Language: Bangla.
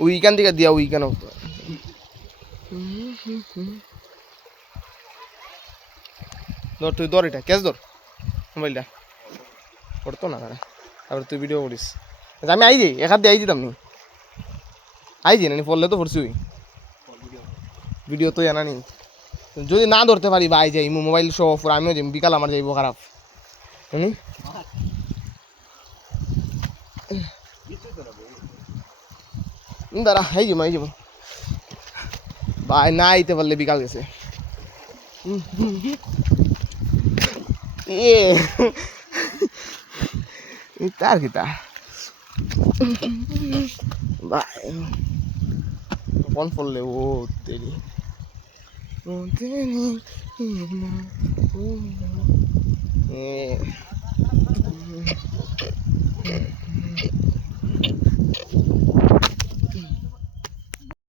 ওইখান থেকে দিয়া ওইখানে ধর তুই ধর এটা ক্যাশ ধর মোবাইলটা করতো না তারা তারপর তুই ভিডিও করিস আমি আই যাই এক হাত দিয়ে আই দিতাম নি আই যাই না পড়লে তো পড়ছি ওই ভিডিও তো জানা নি যদি না ধরতে পারি বা আই যাই মোবাইল শো অফ আমিও যাই বিকাল আমার যাইব খারাপ শুনি দাঁড়া আই যাবো ভাই না আইতে পারলে বিকাল গেছে এ তার কিতা ভাই কোন পড়লে ও তেরি